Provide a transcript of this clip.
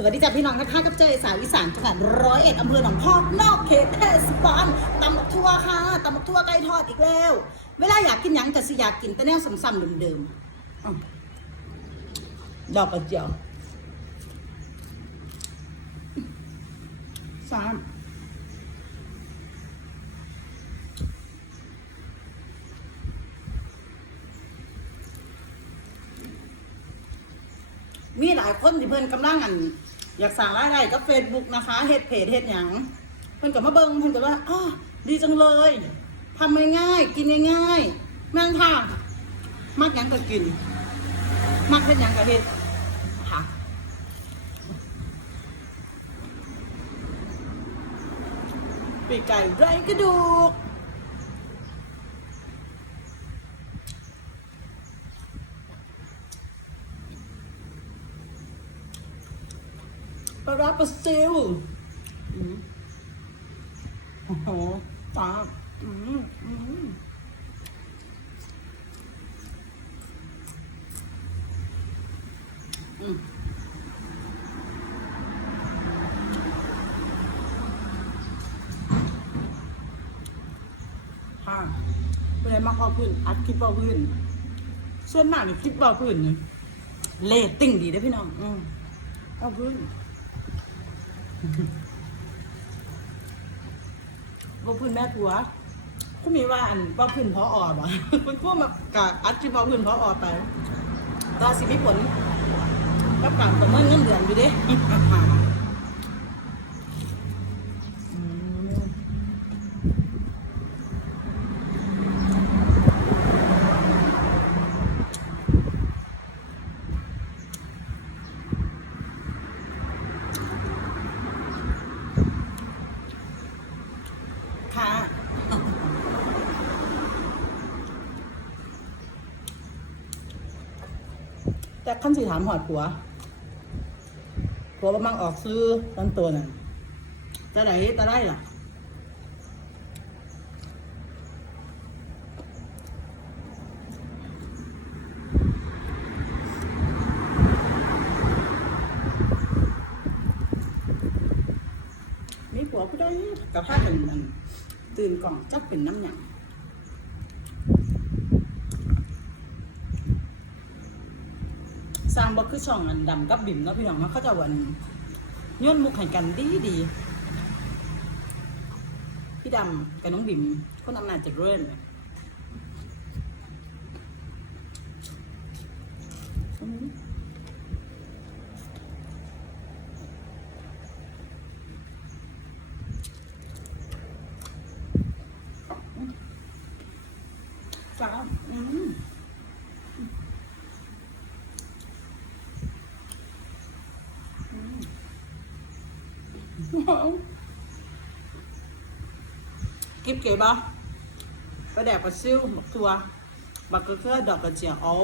สวัสดีจ้าพี่น้องนะคะกับเจยสาวอีสานจังหวัดร้อยเอ็ดอำเภอหนองพอกนอกเขตเทศบาลตำบักทั่วค่ะตำบักทั่วไก่ทอดอีกแล้ว เวลาอยากกินหยังก็สิอยากกินแต่แนวซ้ำๆเดิมๆอ้าวดอกกระเจียวสามมีหลายคนที่เพิ่นกำลังอัน อยากสั่งรายได้กับเฟซบุ๊กนะคะเฮ็ดเพจเฮ็ดหยังเพิ่นก็มาเบิ่งเพิ่นก็ว่าอ้อดีจังเลยทำง่ายๆกินง่ายๆนั่งทางมักหยังก็กิน มักเฮ็ดหยังก็เฮ็ดค่ะปีกไก่ไร้กระดูก ปลาร้าปลาซิลอืมโอ้โหปลาอืมอืมอืมค่ะเป็นไรมากเบาพื้นอัดคลิปเบาพื้นส่วนมากนี่คลิปเบาพื้นนี่เลตติ้งดีได้พี่น้อง อืมเบาพื้น ว่าพื้นแม่ผัวคุณมีว่าอันว่าพื้นพออ่อนวะคุณพูดมากะอัดที่ว่พื้นพออ่อนไปตอนสิมีผลกับการประเมินเงินเดือนอยู่เด้ อืมค่ะ แต่ขั้นสิถามหอดผัวผัวกำลังออกซื้อตันตัวน่ะจะไหนจะได้ล่ะมีผัวผู้ใดกับผ้ากันนั่นตื่นก่อนจักเป็นน้ำหยัง ร้างบ่คือช่องอันดำกับบิ่มเนาะพี่น้องเนาะเขาจะวันย้อนมุกให้กันดีดีพี่ดำกับน้องบิ่มคนอำนาจเจริญอืมจ้าอืม กิบเก๋ปะประแดกปลาซิ่วบักทัวบักกระเคือดอกกระเจียวโอ้